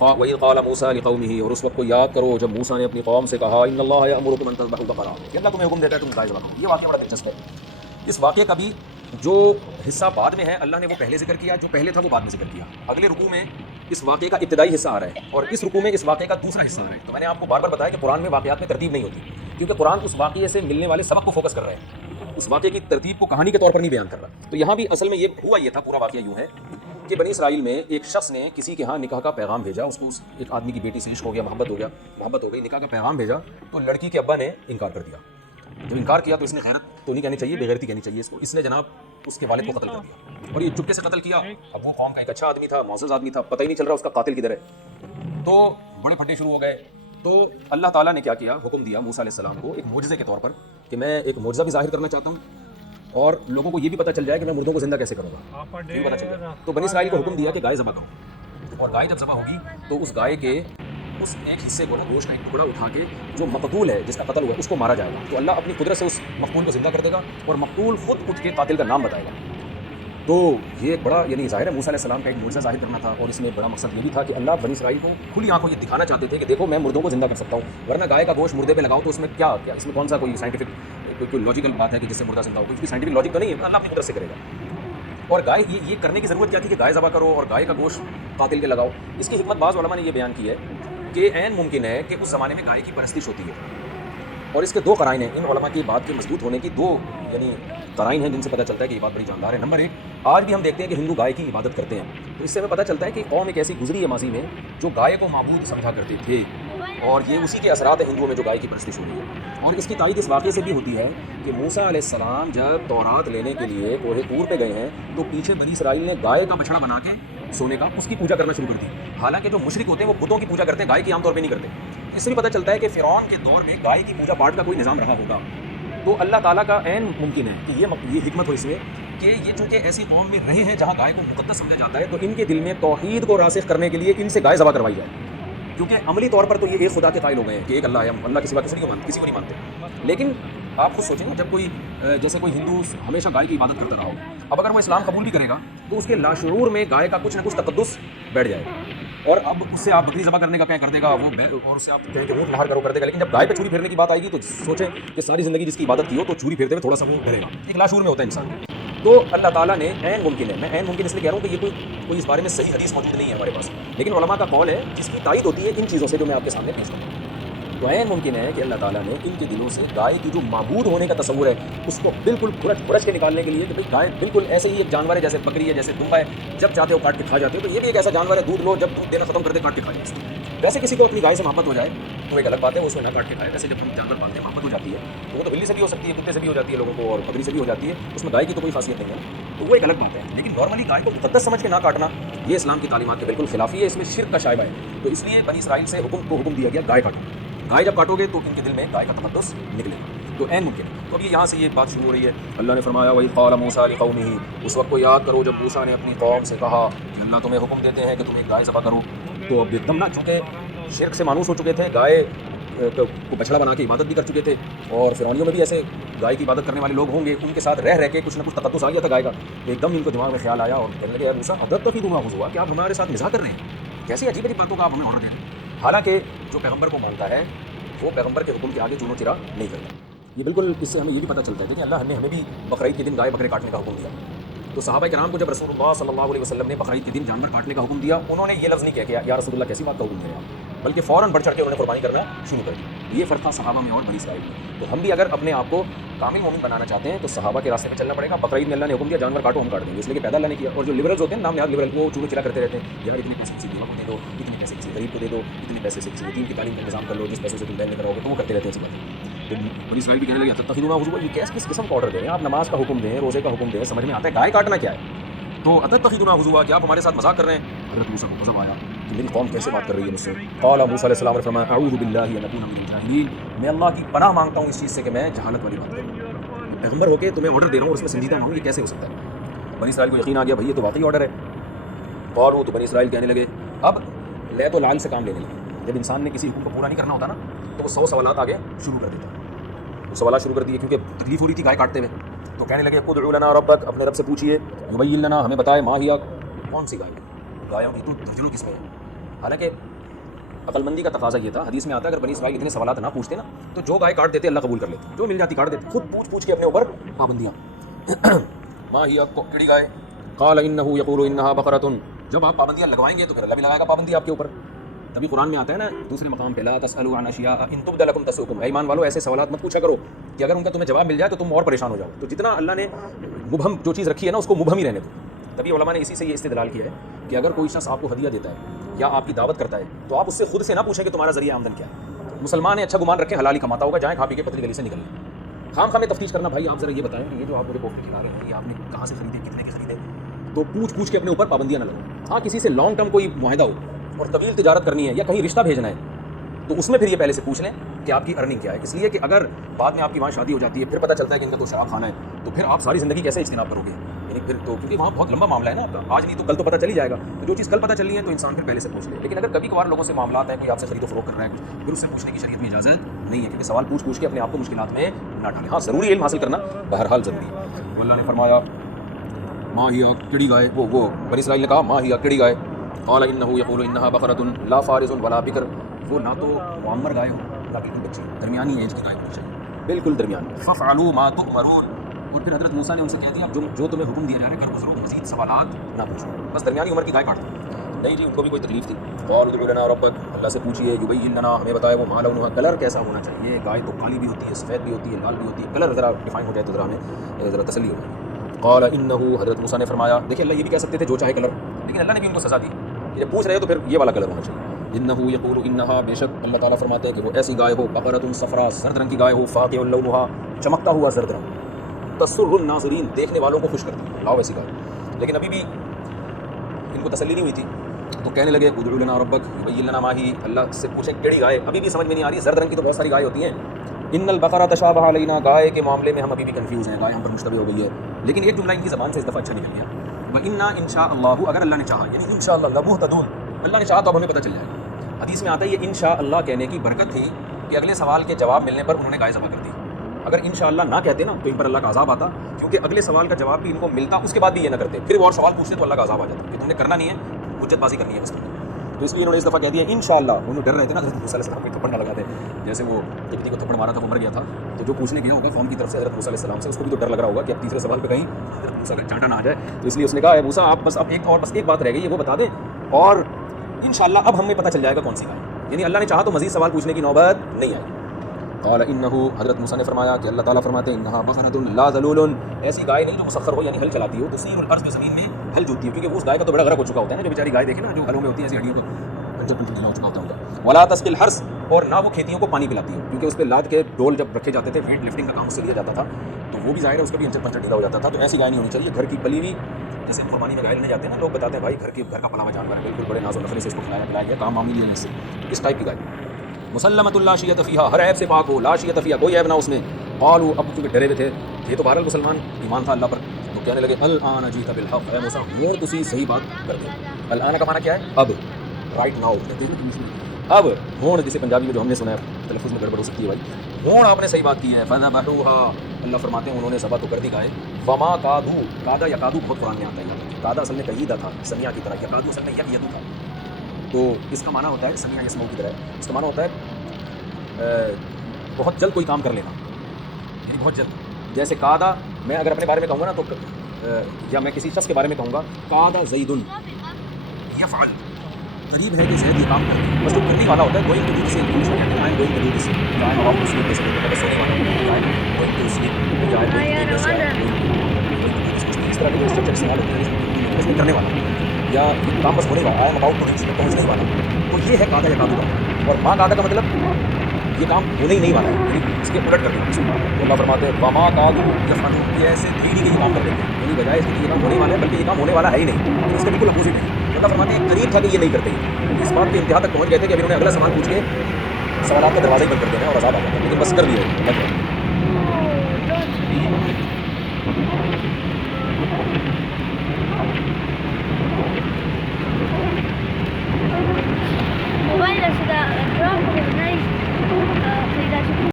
وَإِذْ قَالَ مُوسَىٰ لِقَوْمِهِ، اور اس وقت کو یاد کرو جب موسیٰ نے اپنی قوم سے کہا إِنَّ اللَّهَ يَأْمُرُكُمْ أَن تَذْبَحُوا بَقَرَةً، کہ اللہ تمہیں حکم دیتا ہے تم گائے ذبح کرو۔ یہ واقعہ بڑا دلچسپ ہے۔ اس واقعے کا بھی جو حصہ بعد میں ہے اللہ نے وہ پہلے ذکر کیا، جو پہلے تھا وہ بعد میں ذکر کیا۔ اگلے رکوع میں اس واقعے کا ابتدائی حصہ آ رہا ہے اور اس رکوع میں اس واقعے کا دوسرا حصہ آ رہا ہے۔ تو میں نے آپ کو بار بار بتایا کہ قرآن میں واقعات میں ترتیب نہیں ہوتی، کیونکہ قرآن اس واقعے سے ملنے والے سبق کو فوکس کر رہا ہے، اس واقعے کی ترتیب کو کہانی کے طور پر نہیں بیان کر رہا۔ تو یہاں بھی اصل میں یہ تھا، پورا واقعہ یوں ہے کہ بنی اسرائیل میں ایک شخص نے کسی کے ہاں نکاح کا پیغام بھیجا، اس کو ایک آدمی کی بیٹی سے عشق ہو گیا، محبت ہو گئی، نکاح کا پیغام بھیجا، تو لڑکی کے ابا نے انکار کر دیا۔ جب انکار کیا تو اس نے غیرت تو نہیں کہنی چاہیے، بےغیرتی کہنی چاہیے اس نے جناب اس کے والد کو قتل کر دیا، اور یہ چپکے سے قتل کیا۔ اب وہ قوم کا ایک اچھا آدمی تھا، معزز آدمی تھا، پتہ ہی نہیں چل رہا اس کا قاتل کدھر ہے۔ تو بڑے پھٹے شروع ہو گئے۔ تو اللہ تعالیٰ نے کیا کیا، حکم دیا موسیٰ علیہ السلام کو ایک معجزے کے طور پر کہ میں ایک معجزہ بھی ظاہر کرنا چاہتا ہوں اور لوگوں کو یہ بھی پتہ چل جائے کہ میں مردوں کو زندہ کیسے کروں گا، یہ پتہ چل جائے۔ تو بنی اسرائیل کو حکم دیا کہ گائے ذبح کرو، اور گائے جب ذبح ہوگی تو اس گائے کے اس ایک حصے کو، گوشت کا ایک ٹکڑا اٹھا کے جو مقتول ہے، جس کا قتل ہوا، اس کو مارا جائے گا۔ تو اللہ اپنی قدرت سے اس مقتول کو زندہ کر دے گا اور مقتول خود اٹھ کے قاتل کا نام بتائے گا۔ تو یہ ایک بڑا ظاہر ہے موسیٰ علیہ السلام کا ایک معجزہ ظاہر کرنا تھا، اور اس میں بڑا مقصد یہ بھی تھا کہ اللہ بنی اسرائیل کو کھلی آنکھوں یہ دکھانا چاہتے تھے کہ دیکھو میں مردوں کو زندہ کر سکتا ہوں، ورنہ گائے کا گوشت مردے پہ لگاؤ تو اس میں کیا اس میں کون سا کوئی سائنٹیفک کوئی لاجیکل بات ہے کہ جس سے مردہ زندہ ہو، کوئی سائنٹیفک لاجک تو نہیں ہے، اللہ اپنی قدرت سے کرے گا۔ اور گائے یہ کرنے کی ضرورت کیا تھی کہ گائے ذبح کرو اور گائے کا گوشت قاتل کے لگاؤ؟ اس کی حکمت بعض علماء نے یہ بیان کی ہے کہ عین ممکن ہے کہ اس زمانے میں گائے کی پرستش ہوتی ہے، اور اس کے دو قرائن ہیں۔ ان علماء کی بات کے مضبوط ہونے کی دو قرائن ہیں جن سے پتہ چلتا ہے کہ یہ بات بڑی جاندار ہے۔ نمبر ایک، آج بھی ہم دیکھتے ہیں کہ ہندو گائے کی عبادت کرتے ہیں، تو اس سے ہمیں پتہ چلتا ہے کہ قوم ایک ایسی گزری ہے ماضی میں جو گائے کو معبود سمجھا کرتے تھے، اور یہ اسی کے اثرات ہیں ہندوؤں میں جو گائے کی پرستش ہو رہی ہے۔ اور اس کی تائید اس واقعے سے بھی ہوتی ہے کہ موسیٰ علیہ السلام جب تورات لینے کے لیے کوہ طور پہ گئے ہیں تو پیچھے بنی اسرائیل نے گائے کا بچھڑا بنا کے سونے کا اس کی پوجا کرنا شروع کر دی، حالانکہ جو مشرک ہوتے ہیں وہ بتوں کی پوجا کرتے ہیں، گائے کی عام طور پہ نہیں کرتے۔ اس سے بھی پتہ چلتا ہے کہ فرعون کے دور میں گائے کی پوجا پاٹ کا کوئی نظام رہا ہوگا۔ تو اللہ تعالیٰ کا عین ممکن ہے کہ یہ حکمت ہو اس میں کہ یہ چونکہ ایسی قوم میں رہے ہیں جہاں گائے کو مقدس سمجھا جاتا ہے، تو ان کے دل میں توحید کو راسخ کرنے کے لیے ان سے گائے ذبح کروائی جائے، کیونکہ عملی طور پر تو یہ ایک خدا کے قائل ہو گئے ہیں کہ ایک اللہ ہے، اللہ کے سوا کسی کو نہیں مانتے۔ لیکن آپ خود سوچیں جب کوئی جیسے کوئی ہندو ہمیشہ گائے کی عبادت کرتا رہا ہو، اب اگر وہ اسلام قبول بھی کرے گا تو اس کے لاشعور میں گائے کا کچھ نہ کچھ تقدس بیٹھ جائے گا، اور اب اس سے آپ بکری ذبح کرنے کا کیا کر دے گا وہ، اور اس سے آپ کہیں کہ اونٹ نہار کرو کر دے گا، لیکن جب گائے پہ چھری پھیرنے کی بات آئے گی تو سوچیں کہ ساری زندگی جس کی عبادت کی ہو تو چھری پھیرتے ہوئے تھوڑا سا وہ ڈرے گا، ایک لاشعور میں ہوتا ہے انسان۔ تو اللہ تعالیٰ نے عین ممکن ہے، میں عین ممکن اس لیے کہہ رہا ہوں کہ یہ کوئی اس بارے میں صحیح حدیث موجود نہیں ہے ہمارے پاس، لیکن علماء کا قول ہے جس کی تائید ہوتی ہے ان چیزوں سے جو میں آپ کے سامنے پیش کروں۔ تو عین ممکن ہے کہ اللہ تعالیٰ نے ان کے دلوں سے گائے کی جو معبود ہونے کا تصور ہے اس کو بالکل کھرچ کے نکالنے کے لیے کہ بھائی گائے بالکل ایسے ہی ایک جانور ہے جیسے بکری ہے، جیسے دمبا ہے، جب چاہتے ہو کاٹ کے کھا جاتے ہو، تو یہ بھی ایک ایسا جانور ہے، دودھ لو جب دودھ دینا ختم کر دے کاٹ کے کھا جائے اس کو۔ ویسے کسی کو اپنی گائے سے محبت ہو جائے تو ایک الگ بات ہے، وہ اس میں نہ کاٹ کے کھائے۔ ویسے جب ہم جانور پالتے ہیں محبت ہو جاتی ہے تو وہ تو بلی سے بھی ہو سکتی ہے، کتے سے بھی ہو جاتی ہے لوگوں کو، اور بکری سے بھی ہو جاتی ہے، اس میں گائے کی تو کوئی خاصیت نہیں ہے، تو وہ ایک الگ بات ہے۔ لیکن نارملی گائے کو مقدس سمجھ کے نہ کاٹنا یہ اسلام کی تعلیمات کے بالکل خلافی ہے، اس میں شرک کا شائبہ ہے۔ تو اس لیے بنی اسرائیل سے حکم دیا گیا گائے کاٹو، گائے جب کاٹو گے تو ان کے دل میں گائے کا تقدس نکلے گا، تو عین ممکن ہے۔ تو اب یہاں سے یہ بات شروع ہو رہی ہے، اللہ نے فرمایا وَإِذْ قَالَ مُوسَىٰ لِقَوْمِهِ، اس وقت کو یاد کرو جب موسیٰ نے اپنی قوم سے کہا کہ اللہ تمہیں حکم دیتے ہیں کہ تم ایک گائے ذبح کرو۔ تو اب ایک دم نہ، چونکہ شرک سے مانوس ہو چکے تھے، گائے کو بچھڑا بنا کے عبادت بھی کر چکے تھے، اور فرعونیوں میں بھی ایسے گائے کی عبادت کرنے والے لوگ ہوں گے، ان کے ساتھ رہ کے کچھ نہ کچھ تقدس آ گیا تھا گائے کا، تو ایک دم ان کو دماغ میں خیال آیا اور کہنے لگے یار موسیٰ اتتخذونہ ہزوا، کہ آپ ہمارے ساتھ مزاح کر رہے ہیں، کیسی عجیب عجیب باتوں کا آپ ہمیں آرڈر دے رہے ہیں۔ حالانکہ جو پیغمبر کو مانتا ہے وہ پیغمبر کے حکم کے آگے چونو چرا نہیں کرتا۔ یہ بالکل اس سے ہمیں یہ بھی پتہ چلتا ہے کہ اللہ نے ہمیں بھی بقرعید کے دن گائے بکرے کاٹنے کا حکم دیا۔ تو صحابہ کرام کو جب رسول اللہ صلی اللہ علیہ وسلم نے بقرعید کے دن جانور کاٹنے کا حکم دیا، انہوں نے یہ لفظ نہیں کہا کہ یا رسول اللہ کیسی بات کا حکم دے رہے ہیں، بلکہ فوراً بڑھ چڑھ کے انہوں نے قربانی کرنا شروع کر دی۔ یہ فرق تھا صحابہ میں اور بنی اسرائیل میں۔ تو ہم بھی اگر اپنے آپ کو کامل مومن بنانا چاہتے ہیں تو صحابہ کے راستے پہ چلنا پڑے گا۔ بقرعید میں اللہ نے حکم دیا جانور کاٹو، ہم کاٹ دیں گے، اس لیے کہ پیدا اللہ نے کیا۔ اور جو لبرلز ہوتے ہیں نام نہاد لبرل، وہ چونو چرا کرتے رہتے ہیں، یار اتنے پیسے کسی بیوہ کو دے دو، اتنے پیسے کسی غریب کو دے دو، اتنے پیسے سے کسی یتیم کی تعلیم کا انتظام کر لو، جس پیسے سے تم بہن لے کر آؤ گے، تو وہ کرتے رہتے ہیں ایسی باتیں۔ تو بنی اسرائیل بھی کہنے لگے اتتخذونہ ہزوا، یہ کس قسم کا آرڈر دے رہے ہیں آپ؟ نماز کا حکم دیں، روزے کا حکم دیں، سمجھ میں آتا ہے گائے کاٹنا کیا ہے؟ تو اتتخذونہ ہزوا، کیا آپ ہمارے ساتھ مذاق کر رہے ہیں؟ حضرت موسیٰ کو غضب آیا کہ میری قوم کیسے بات کر رہی ہے مجھ سے۔ قال موسیٰ علیہ السلام نے فرمایا اعوذ باللہ ان اکون من الجاہلین، میں اللہ کی پناہ مانگتا ہوں اس چیز سے کہ میں جہالت والی بات کروں، پیغمبر ہو کے تمہیں آرڈر دے رہا ہوں اور اس میں سنجیدہ ہوں، یہ کیسے ہو سکتا ہے؟ بنی اسرائیل کو یقین آ گیا بھائی یہ تو واقعی آرڈر ہے۔ قالوا، تو بنی اسرائیل کہنے لگے، اب لے تو لال سے کام لینے لگے۔ جب انسان نے کسی حکم کو پورا نہیں کرنا ہوتا نا تو وہ 100 سوالات آگے شروع کر دیتا ہے، وہ سوالات شروع کر دیے کیونکہ تکلیف ہو رہی تھی گائے کاٹتے ہوئے۔ تو کہنے لگے ادعو لنا ربک، اپنے رب سے پوچھیے، یبین لنا، ہمیں بتائے، ما ہی، کون سی گائے، گایوں کی تو درجنوں قسمیں ہیں، حالانکہ عقل مندی کا تقاضا یہ تھا، حدیث میں آتا ہے اگر بنی اسرائیل اتنے سوالات نہ پوچھتے نا تو جو گائے کاٹ دیتے اللہ قبول کر لیتے، جو مل جاتی کاٹ دیتے، خود پوچھ کے اپنے اوپر پابندیاں. ما ہی کیڑی گائے قال انه یقول انها بقرۃ، جب آپ پابندیاں لگوائیں گے تو پھر اللہ بھی لگائے گا پابندی آپ کے اوپر. تبھی قرآن میں آتا ہے نا دوسرے مقام پہ لا تسألوا عن اشیاء ان تبد لکم تسؤکم، اے ایمان والو ایسے سوالات مت پوچھا کرو کہ اگر ان کا تمہیں جواب مل جائے تو تم اور پریشان ہو جاؤ. تو جتنا اللہ نے مبہم جو چیز رکھی ہے نا اس کو مبہم ہی رہنے دو. تبھی علماء نے اسی سے یہ استدلال کیا ہے کہ اگر کوئی شخص آپ کو ہدیہ دیتا ہے یا آپ کی دعوت کرتا ہے تو آپ اس سے خود سے نہ پوچھیں کہ تمہارا ذریعہ آمدن کیا ہے. مسلمان ہے، اچھا گمان رکھیں حلالی کماتا ہوگا، جائیں کھا پی کے پتلی گلی سے نکل لیں. خام خواہ میں تفتیش کرنا، بھائی آپ ذرا یہ بتائیں یہ جو آپ مجھے کوفتے کھلا رہے ہیں یہ آپ نے کہاں سے خریدے، کتنے کے خریدے. تو پوچھ کے اپنے اوپر پابندیاں نہ لگو. ہاں کسی سے لانگ ٹرم کوئی معاہدہ ہو اور طویل تجارت کرنی ہے یا کہیں رشتہ بھیجنا ہے تو اس میں پھر یہ پہلے سے پوچھ لیں کہ آپ کی ارننگ کیا ہے. اس لیے کہ اگر بعد میں آپ کی وہاں شادی ہو جاتی ہے پھر پتہ چلتا ہے کہ ان کا تو شراب خانہ ہے تو پھر آپ ساری زندگی کیسے اجتناب کرو گے. یعنی پھر تو کیونکہ وہاں بہت لمبا معاملہ ہے نا آپ کا، آج نہیں تو کل تو پتہ چل ہی جائے گا. تو جو چیز کل پتہ چلنی ہے تو انسان پھر پہلے سے پوچھ لے. لیکن اگر کبھی کبھار لوگوں سے معاملات ہیں، کوئی آپ سے خرید و فروخت کر رہا ہے کچھ، پھر اس سے پوچھنے کی شریعت میں اجازت نہیں ہے، کیونکہ سوال پوچھ کے اپنے آپ کو مشکلات میں نہ ڈالیں. ہاں ضروری علم حاصل کرنا بہرحال ضروری ہے. تو اللہ نے فرمایا ما ہی کڑی گائے، وہ بنی اسرائیل نے کہا ما ہی کڑی گائے قال انه یقول انها بقرۃ لا فارض ولا بکر، وہ نہ تو معمر گائے ہو نہ بالکل بچی، درمیانی ایج کی گائے ہونی چاہیے، بالکل درمیانی. فافعلوا ما تؤمرون، اور پھر حضرت موسیٰ نے ان سے کہہ دیا جو تمہیں حکم دیا جا رہا ہے کر گزرو، مزید سوالات نہ پوچھو، بس درمیانی عمر کی گائے کاٹ دو. نہیں جی ان کو بھی کوئی تکلیف تھی. قالوا ادع لنا ربک، اللہ سے پوچھیے یبین لنا، ہمیں بتائے وہ ما لونها، کلر کیسا ہونا چاہیے. گائے تو کالی بھی ہوتی ہے، سفید بھی ہوتی ہے، لال بھی ہوتی ہے، کلر ذرا ڈیفائن ہو جائے تو ذرا ہمیں ذرا تسلی ہو جائے. قال انه، حضرت موسیٰ نے فرمایا، دیکھیے اللہ یہ بھی کہہ سکتے تھے جو چاہے کلر، لیکن اللہ نے بھی ان کو سزا دی کہ جب پوچھ رہے ہو تو پھر یہ والا کلر ہونا چاہیے. انه یقول انها، بے شک اللہ تعالیٰ فرماتے ہیں کہ وہ ایسی گائے ہو بقرۃ صفراء، زرد رنگ کی گائے ہو، فاقع لونها، چمکتا ہوا زرد رنگ، تسر الناظرین، دیکھنے والوں کو خوش کرتی ہے. لاؤ ایسی گائے. لیکن ابھی بھی ان کو تسلی نہیں ہوئی تھی تو کہنے لگے ادع لنا ربک یبین لنا ما ہی، اللہ سے پوچھیں کیڑی گائے. ابھی بھی سمجھ میں نہیں آ رہی، زرد رنگ کی تو بہت ساری گائے ہوتی ہیں. ان البقرہ تشابہ علینا، گائے کے معاملے میں ہم ابھی بھی کنفیوز ہیں، گائے ہم پر مشتبہ ہو گئی ہے. لیکن ایک جملہ ان کی زبان سے اس دفعہ اچھا نکل گیا، وَإِنَّا إِن شَاءَ اللَّهُ، اگر اللہ نے چاہا، یعنی ان شاء اللہ لَمُهْتَدُونَ، اللہ نے چاہا تو اب ہمیں پتہ چل جائے گا. حدیث میں آتا ہے یہ ان شاء اللہ کہنے کی برکت تھی کہ اگلے سوال کے جواب ملنے پر انہوں نے گائے ذبح کر دی. اگر ان شاء اللہ نہ کہتے نا تو ان پر اللہ کا عذاب آتا، کیونکہ اگلے سوال کا جواب بھی ان کو ملتا، اس کے بعد بھی یہ نہ کرتے، پھر وہ اور سوال پوچھتے تو اللہ کا عذاب آ جاتا کہ تم نے کرنا نہیں ہے، حجت بازی کرنی ہے بس. تو اس لیے انہوں نے اس دفعہ کہہ دیا انشاءاللہ. انہوں ڈر رہے تھے نا حضرت موسیٰ علیہ السلام کو تھپڑ نہ لگا دے، جیسے وہ قبطی کو تھپڑ مارا تھا وہ مر گیا تھا، تو جو پوچھنے گیا ہوگا قوم کی طرف سے حضرت موسیٰ علیہ السلام سے، اس کو بھی تو ڈر لگ رہا ہوگا کہ اب تیسرے سوال پہ کہیں حضرت موسیٰ کا چانٹا نہ آ جائے. تو اس لیے اس نے کہا اے موسیٰ آپ بس اب ایک بات رہ گئی ہے وہ بتا دیں، اور انشاءاللہ اب ہمیں پتہ چل جائے گا کون سی گائے. یعنی اللہ نے چاہا تو مزید سوال پوچھنے کی نوبت نہیں آئی. قال انه، حضرت موسیٰ نے فرمایا کہ اللہ تعالیٰ فرماتے ہیں انها بقرۃ لا ذلول، ایسی گائے نہیں جو مسخر ہو، یعنی ہل چلاتی ہو، تسیر الارض، زمین میں ہل جوتتی ہے، کیونکہ اس گائے کا تو بڑا غرق ہو چکا ہوتا ہے نا، جو بیچاری گائے دیکھیں نا جو ہلوں میں ہوتی ہے ایسی ہڈیوں کو پنجر ٹوٹ ہو چکا ہوتا ہے. ولا تسقی الحرث، اور نہ وہ کھیتیوں کو پانی پلاتی ہے، کیونکہ اس پہ لاد کے ڈول جب رکھے جاتے تھے ویٹ لفٹنگ کا کام اس سے لیا جاتا تھا تو وہ بھی ظاہر ہے اس کا بھی انچر پنچر ڈھیلا ہو جاتا تھا. تو ایسی گائے نہیں ہونی چاہیے، گھر کی پلی ہوئی، جیسے قربانی میں گائے لینے جاتے ہیں نا لوگ بتاتے ہیں بھائی گھر کا پلا ہوا جانور ہے، بالکل بڑے ناز و نخرے سے اس کو کھلایا پلایا گیا، کام معمولی ہے اس سے، اس ٹائپ کی گائے. مسلمۃ لا شیۃ فیہا، ہر عیب سے پاک ہو، لا شیۃ فیہا، کوئی عیب نہ اس میں. قالوا، اب چونکہ ڈرے ہوئے تھے یہ تو بہرحال مسلمان ایمان تھا اللہ پر، تو کہنے لگے الآن جیت بالحق، اے موسیٰ ہوں تسی صحیح بات کر دیں. الآن کا معنی کیا ہے؟ اب، رائٹ ناؤ کہتے ہیں نا، اب ہون، جسے پنجابی میں جو ہم نے سنا ہے تلفظ میں گڑبڑ ہو سکتی ہے بھائی، ہون آپ نے صحیح بات کی ہے. فذبحوها، اللہ فرماتے ہیں انہوں نے ذبح تو کر دی گائے. وما کادو، کادا یا کادو بہت قرآن میں آتا ہے، کادا اصل میں قیدہ تھا سمیہ کی طرح، یا کادو اصل میں یک یدو تھا، تو اس کا معنی ہوتا ہے سمیہ یسمعو کی طرح، اس کا معنی ہوتا ہے بہت جلد کوئی کام کر لینا، یعنی بہت جلد. جیسے کادا، میں اگر اپنے بارے میں کہوں گا نا تو یا میں کسی شخص کے بارے میں کہوں گا کادا زید یفعل، قریب ہے کہ زید یہ کام کرے، بس جو کرنے والا ہوتا ہے going to do this, English میں کہتے ہیں I'm going to do this, I'm about to sleep, جیسے کہ سونے والا I'm going to sleep, یا I'm going to this, اس طرح کے اسٹرکچر استعمال ہوتے ہیں اس میں کرنے والا، یا یہ کام بس ہونے والا، I'm about to do, پہنچنے والا. تو یہ ہے کادا یا کادو کا. اور ما کادا کا مطلب یہ کام ہونے ہی نہیں والا ہے، یعنی اس کے الٹ کر دینا. اللہ فرماتے ہیں وما کادو یفعلون، یہ ایسے دھیرے کے یہ کام کر دیتے ہیں، یعنی بجائے اس کے یہ کام ہونے والا ہے بلکہ یہ کام ہونے والا ہے ہی نہیں، اس کا بالکل اپوزٹ ہے. اللہ فرماتے ہیں قریب تھا کہ یہ نہیں کرتے، اس بات کے انتہا تک پہنچ گئے تھے کہ اب انہوں نے اگلا سوال پوچھ کے سوالات کا دروازہ ہی بند کر دینا اور عذاب آ جاتا ہے، لیکن بس کر دیا.